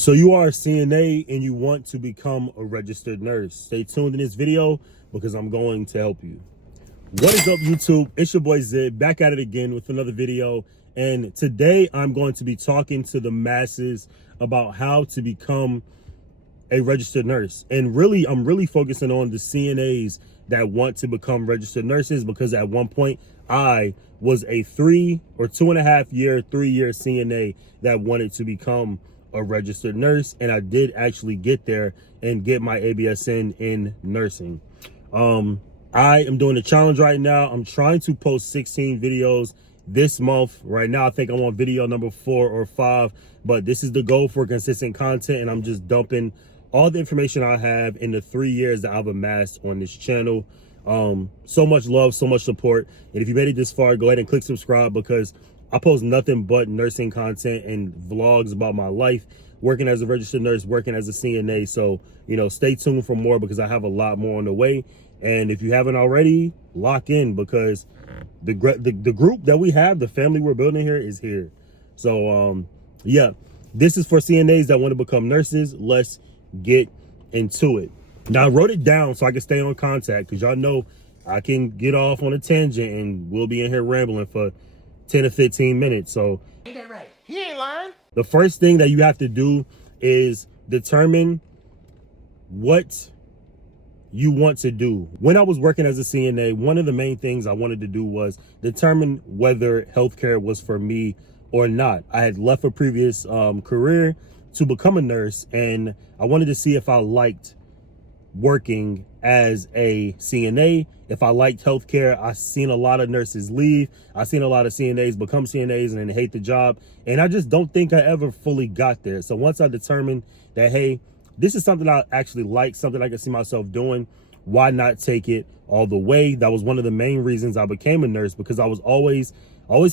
So you are a CNA and you want to become a registered nurse. Stay tuned in this video because I'm going to help you. What is up, YouTube? It's your boy Zid, back at it again with another video. And today I'm going to be talking to the masses about how to become a registered nurse. And really, I'm really focusing on the CNAs that want to become registered nurses, because at one point I was a 3 or 2.5 year, 3-year CNA that wanted to become a registered nurse, and I did actually get there and get my ABSN in nursing. I am doing a challenge right now. I'm trying to post 16 videos this month. Right now I think I'm on video number 4 or 5, but this is the goal for consistent content, and I'm just dumping all the information I have in the 3 years that I've amassed on this channel. So much love, so much support, and if you made it this far, go ahead and click subscribe, because I post nothing but nursing content and vlogs about my life working as a registered nurse, working as a CNA. So, you know, stay tuned for more, because I have a lot more on the way. And if you haven't already, lock in, because the group that we have, the family we're building here, is here. So, yeah, this is for CNAs that want to become nurses. Let's get into it. Now, I wrote it down so I can stay on contact, because y'all know I can get off on a tangent and we'll be in here rambling for 10 to 15 minutes. So Ain't that right? He ain't lying. the first thing that you have to do is determine what you want to do. When I was working as a CNA, one of the main things I wanted to do was determine whether healthcare was for me or not. I had left a previous career to become a nurse, and I wanted to see if I liked working as a CNA, if I liked healthcare. I've seen a lot of nurses leave. I've seen a lot of CNAs become CNAs and then hate the job. And I just don't think I ever fully got there. So once I determined that, hey, this is something I actually like, something I can see myself doing, why not take it all the way? That was one of the main reasons I became a nurse, because I was always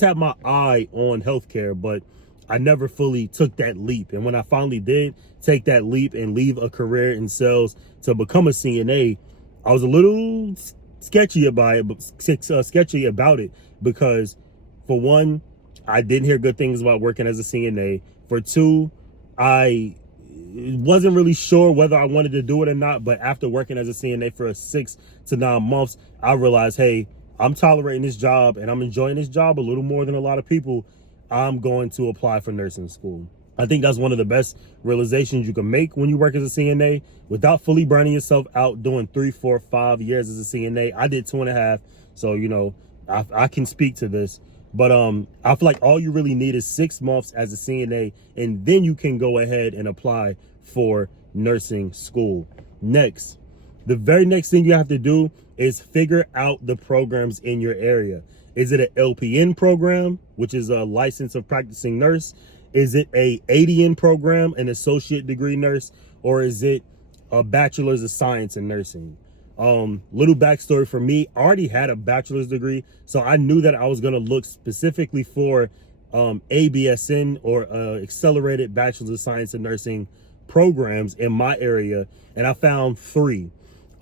had my eye on healthcare, but I never fully took that leap. And when I finally did take that leap and leave a career in sales to become a CNA, I was a little sketchy about it, because for one, I didn't hear good things about working as a CNA. For two, I wasn't really sure whether I wanted to do it or not. But after working as a CNA for 6 to 9 months, I realized, hey, I'm tolerating this job and I'm enjoying this job a little more than a lot of people. I'm going to apply for nursing school. I think that's one of the best realizations you can make when you work as a CNA, without fully burning yourself out doing 3, 4, 5 years as a CNA. I did 2.5, so you know I can speak to this. But I feel like all you really need is 6 months as a CNA, and then you can go ahead and apply for nursing school. Next, the very next thing you have to do is figure out the programs in your area. Is it an LPN program, which is a license of practicing nurse? Is it a ADN program, an associate degree nurse, or is it a bachelor's of science in nursing? Little backstory for me, I already had a bachelor's degree, so I knew that I was going to look specifically for ABSN, or accelerated bachelor's of science in nursing programs in my area, and I found 3.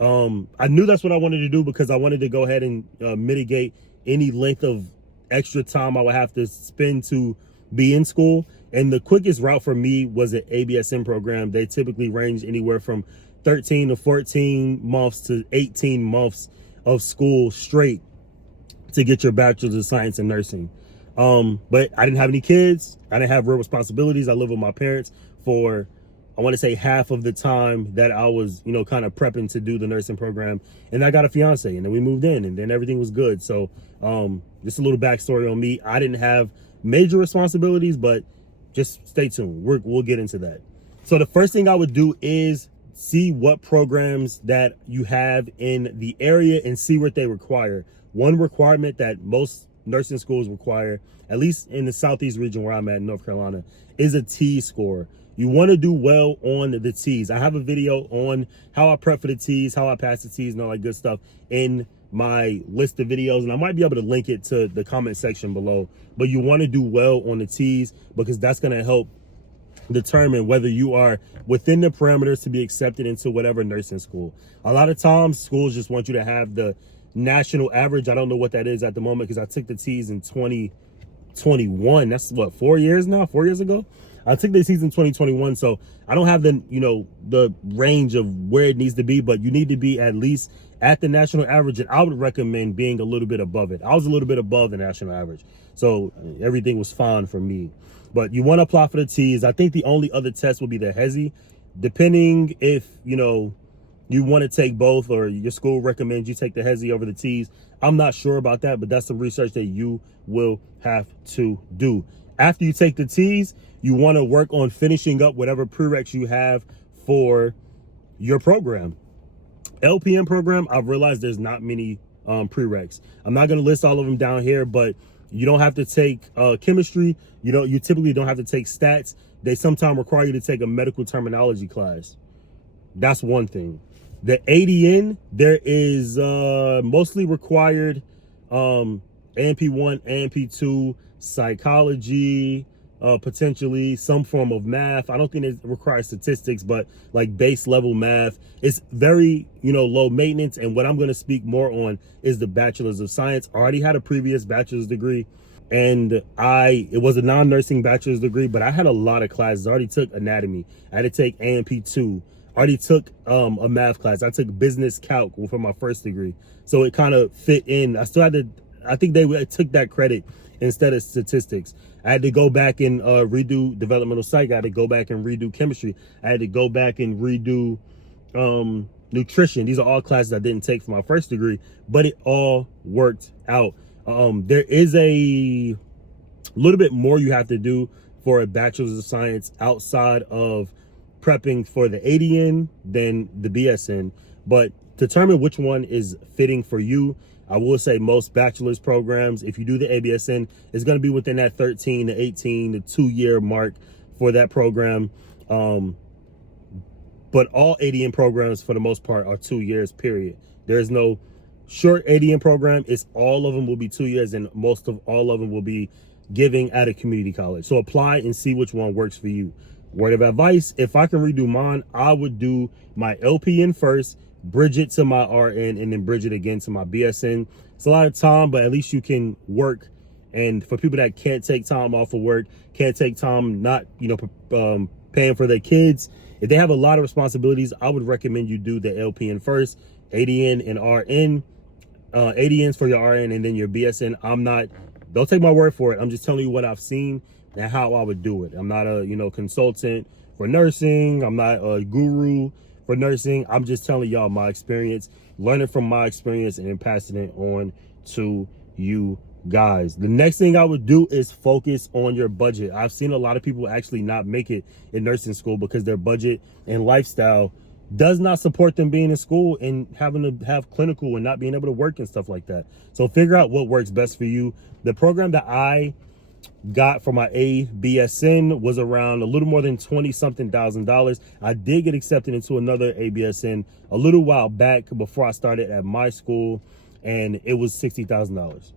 I knew that's what I wanted to do, because I wanted to go ahead and mitigate any length of extra time I would have to spend to be in school. And the quickest route for me was an ABSN program. They typically range anywhere from 13 to 14 months to 18 months of school straight to get your bachelor's of science in nursing. But I didn't have any kids. I didn't have real responsibilities. I lived with my parents for, I want to say, half of the time that I was, you know, kind of prepping to do the nursing program. And I got a fiance, and then we moved in, and then everything was good. So just a little backstory on me. I didn't have major responsibilities, but just stay tuned. We'll get into that. So the first thing I would do is see what programs that you have in the area and see what they require. One requirement that most nursing schools require, at least in the Southeast region where I'm at in North Carolina, is a T score. You want to do well on the T's. I have a video on how I prep for the T's, how I pass the T's, and all that good stuff in my list of videos, and I might be able to link it to the comment section below. But you want to do well on the T's, because that's going to help determine whether you are within the parameters to be accepted into whatever nursing school. A lot of times schools just want you to have the national average. I don't know what that is at the moment, because I took the T's in 2021. That's what, 4 years now, 4 years ago. I took the tests in 2021, so I don't have the, the range of where it needs to be, but you need to be at least at the national average, and I would recommend being a little bit above it. I was a little bit above the national average, so everything was fine for me. But you want to apply for the T's. I think the only other test will be the HESI, depending if, you want to take both or your school recommends you take the HESI over the T's. I'm not sure about that, but that's some research that you will have to do. After you take the T's, you want to work on finishing up whatever prereqs you have for your program. LPN program, I've realized there's not many prereqs. I'm not going to list all of them down here, but you don't have to take chemistry. You typically don't have to take stats. They sometimes require you to take a medical terminology class. That's one thing. The ADN, there is mostly required AMP1, AMP2, psychology, potentially some form of math. I don't think it requires statistics, but like base level math. It's very, low maintenance. And what I'm going to speak more on is the bachelor's of science. I already had a previous bachelor's degree, and it was a non-nursing bachelor's degree, but I had a lot of classes. I already took anatomy. I had to take AMP2. I already took a math class. I took business calc for my first degree. So it kind of fit in. I think they took that credit instead of statistics. I had to go back and redo developmental psych. I had to go back and redo chemistry. I had to go back and redo nutrition. These are all classes I didn't take for my first degree, but it all worked out. There is a little bit more you have to do for a bachelor's of science outside of prepping for the ADN than the BSN, but determine which one is fitting for you. I will say most bachelor's programs, if you do the ABSN, is going to be within that 13 to 18 to 2-year mark for that program. But all ADN programs for the most part are 2 years, period. There's no short ADN program. It's all of them will be 2 years, and most of all of them will be giving at a community college. So apply and see which one works for you. Word of advice, if I can redo mine, I would do my LPN first, bridge it to my RN, and then bridge it again to my BSN. It's a lot of time, but at least you can work. And for people that can't take time off of work, can't take time not, paying for their kids, if they have a lot of responsibilities, I would recommend you do the LPN first, ADN and RN. ADNs for your RN and then your BSN. Don't take my word for it. I'm just telling you what I've seen and how I would do it. I'm not a, consultant for nursing. I'm not a guru for nursing. I'm just telling y'all my experience, learning from my experience and then passing it on to you guys. The next thing I would do is focus on your budget. I've seen a lot of people actually not make it in nursing school because their budget and lifestyle does not support them being in school and having to have clinical and not being able to work and stuff like that. So figure out what works best for you. The program that I got for my ABSN was around a little more than $20-something thousand. I did get accepted into another ABSN a little while back before I started at my school, and it was $60,000.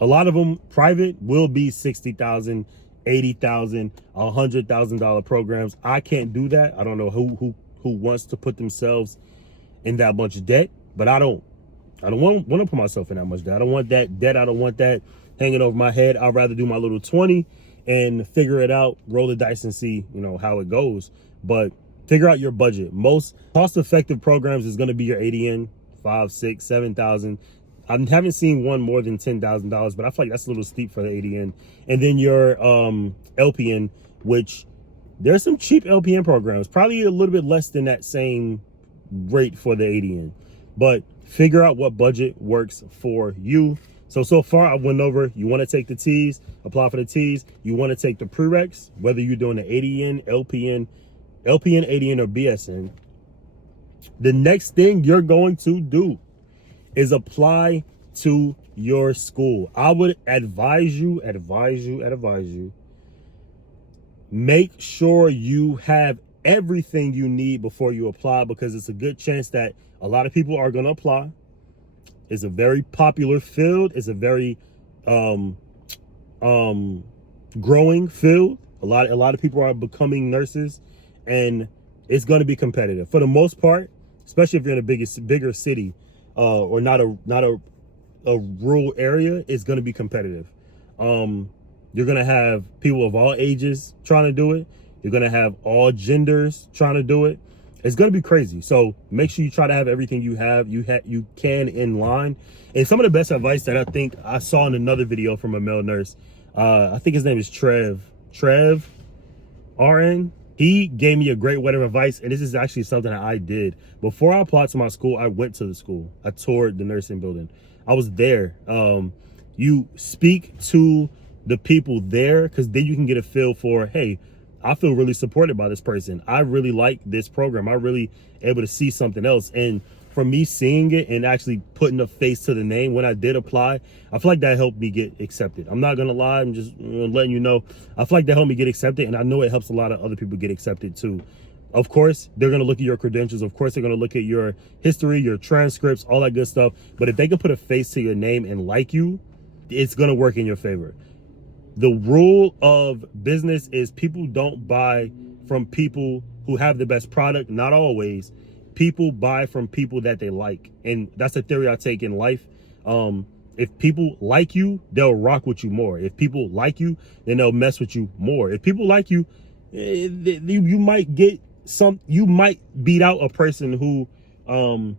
A lot of them private will be $60,000, $80,000, $100,000 programs. I can't do that. I don't know who wants to put themselves in that much debt, but I don't want to put myself in that much debt. I don't want that debt. I don't want that hanging over my head. I'd rather do my little 20 and figure it out, roll the dice and see, how it goes. But figure out your budget. Most cost-effective programs is going to be your ADN, 5, 6, 7,000. I haven't seen one more than $10,000, but I feel like that's a little steep for the ADN. And then your LPN, which there's some cheap LPN programs, probably a little bit less than that same rate for the ADN. But figure out what budget works for you. So far I went over, you want to take the T's, apply for the T's. You want to take the prereqs, whether you're doing the ADN, LPN, ADN, or BSN. The next thing you're going to do is apply to your school. I would advise you, make sure you have everything you need before you apply, because it's a good chance that a lot of people are going to apply. It's a very popular field. It's a very growing field. A lot of people are becoming nurses, and it's going to be competitive for the most part, especially if you're in a bigger city or not a rural area. It's going to be competitive. You're going to have people of all ages trying to do it. You're going to have all genders trying to do it. It's going to be crazy. So make sure you try to have everything you can in line. And some of the best advice that I think I saw in another video from a male nurse, I think his name is Trev RN. He gave me a great word of advice, and this is actually something that I did. Before I applied to my school, I went to the school. I toured the nursing building. I was there. You speak to the people there, because then you can get a feel for, hey, I feel really supported by this person. I really like this program. I really able to see something else. And for me seeing it and actually putting a face to the name when I did apply, I feel like that helped me get accepted. I'm not gonna lie, I'm just letting you know. I feel like that helped me get accepted, and I know it helps a lot of other people get accepted too. Of course, they're gonna look at your credentials. Of course, they're gonna look at your history, your transcripts, all that good stuff. But if they can put a face to your name and like you, it's gonna work in your favor. The rule of business is people don't buy from people who have the best product. Not always. People buy from people that they like. And that's a theory I take in life. If people like you, they'll rock with you more. If people like you, then they'll mess with you more. If people like you, you might beat out a person who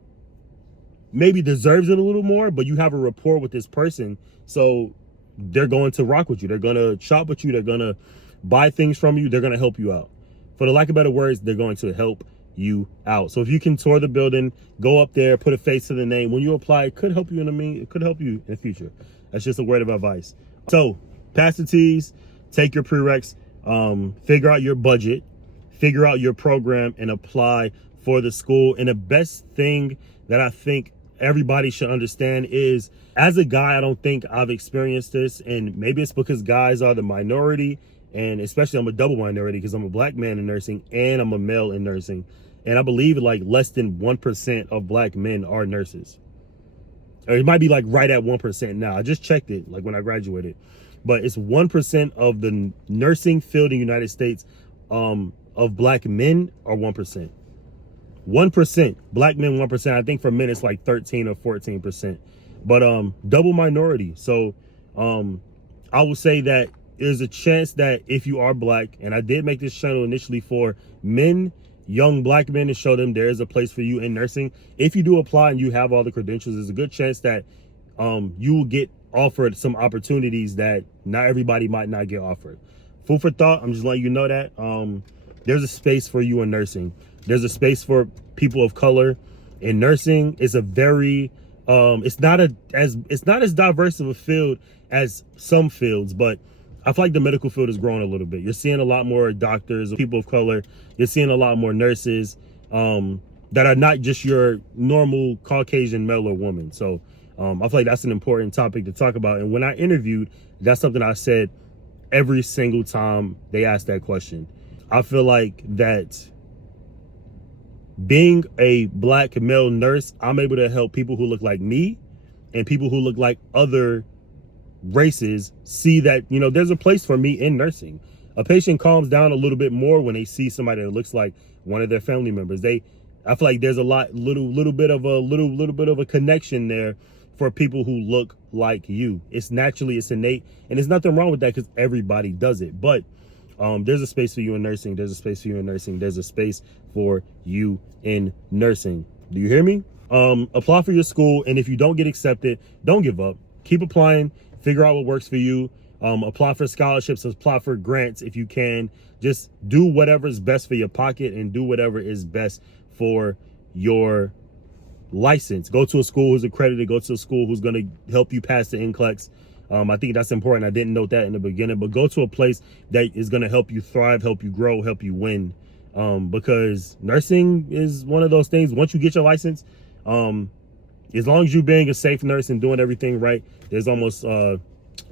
maybe deserves it a little more, but you have a rapport with this person. So they're going to rock with you. They're going to shop with you. They're going to buy things from you. They're going to help you out. For the lack of better words, they're going to help you out. So if you can tour the building, go up there, put a face to the name. When you apply, it could help you it could help you in the future. That's just a word of advice. So pass the T's, take your prereqs, figure out your budget, figure out your program, and apply for the school. And the best thing that I think everybody should understand is, as a guy, I don't think I've experienced this, and maybe it's because guys are the minority, and especially I'm a double minority because I'm a black man in nursing and I'm a male in nursing. And I believe like less than 1% of black men are nurses. Or it might be like right at 1% now. I just checked it like when I graduated. But it's 1% of the nursing field in the United States of black men are 1%. 1%. Black men 1%. I think for men it's like 13 or 14%. But double minority. So I will say that there's a chance that if you are black, and I did make this channel initially for men, young black men, to show them there is a place for you in nursing. If you do apply and you have all the credentials, there's a good chance that you will get offered some opportunities that not everybody might not get offered. Food for thought. I'm just letting you know that there's a space for you in nursing. There's a space for people of color in nursing. It's a very it's not as diverse of a field as some fields, but I feel like the medical field is growing a little bit. You're seeing a lot more doctors, people of color. You're seeing a lot more nurses that are not just your normal Caucasian male or woman. So I feel like that's an important topic to talk about. And when I interviewed, that's something I said every single time they asked that question. I feel like that being a black male nurse, I'm able to help people who look like me and people who look like other races see that, you know, there's a place for me in nursing. A patient calms down a little bit more when they see somebody that looks like one of their family members. I feel like there's a little bit of a connection there for people who look like you. It's innate, and there's nothing wrong with that because everybody does it. But there's a space for you in nursing. There's a space for you in nursing. There's a space for you in nursing. Do you hear me? Apply for your school, and if you don't get accepted, don't give up. Keep applying. Figure out what works for you. Apply for scholarships, apply for grants if you can. Just do whatever is best for your pocket and do whatever is best for your license. Go to a school who's accredited. Go to a school who's going to help you pass the NCLEX. I think that's important. I didn't note that in the beginning, but go to a place that is going to help you thrive, help you grow, help you win. Because nursing is one of those things. Once you get your license, as long as you're being a safe nurse and doing everything right, there's almost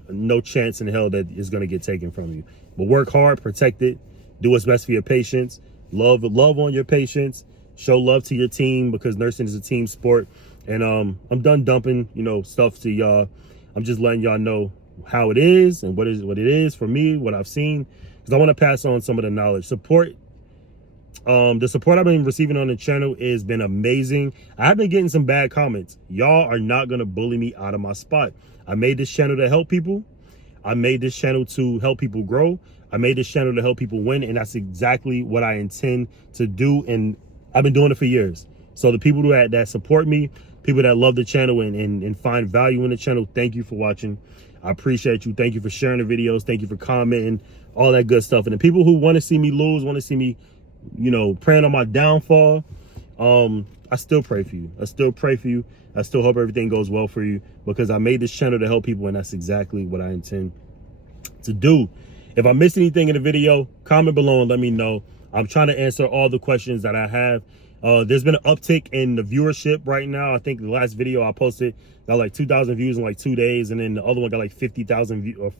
no chance in hell that it's going to get taken from you. But work hard, protect it, do what's best for your patients, love on your patients, show love to your team, because nursing is a team sport. And I'm done dumping, stuff to y'all. I'm just letting y'all know how it is and what it is for me, what I've seen, because I want to pass on some of the knowledge. The support I've been receiving on the channel has been amazing. I've been getting some bad comments. Y'all are not going to bully me out of my spot. I made this channel to help people. I made this channel to help people grow. I made this channel to help people win, and that's exactly what I intend to do. And I've been doing it for years. So the people that support me, people that love the channel and find value in the channel, thank you for watching. I appreciate you. Thank you for sharing the videos. Thank you for commenting, all that good stuff. And the people who want to see me lose, want to see me, you know, praying on my downfall, I still pray for you. I still pray for you. I still hope everything goes well for you, because I made this channel to help people, and that's exactly what I intend to do. If I missed anything in the video, comment below and let me know. I'm trying to answer all the questions that I have. There's been an uptick in the viewership right now. I think the last video I posted got like 2,000 views in like 2 days, and then the other one got like 50,000 views.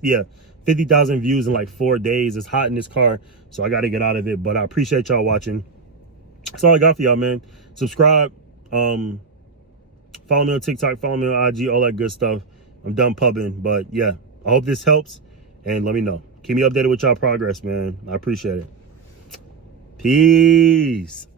Yeah, 50,000 views in like 4 days. It's hot in this car, so I got to get out of it. But I appreciate y'all watching. That's all I got for y'all, man. Subscribe. Follow me on TikTok. Follow me on IG. All that good stuff. I'm done pubbing, but yeah, I hope this helps, and let me know. Keep me updated with y'all progress, man. I appreciate it. Peace.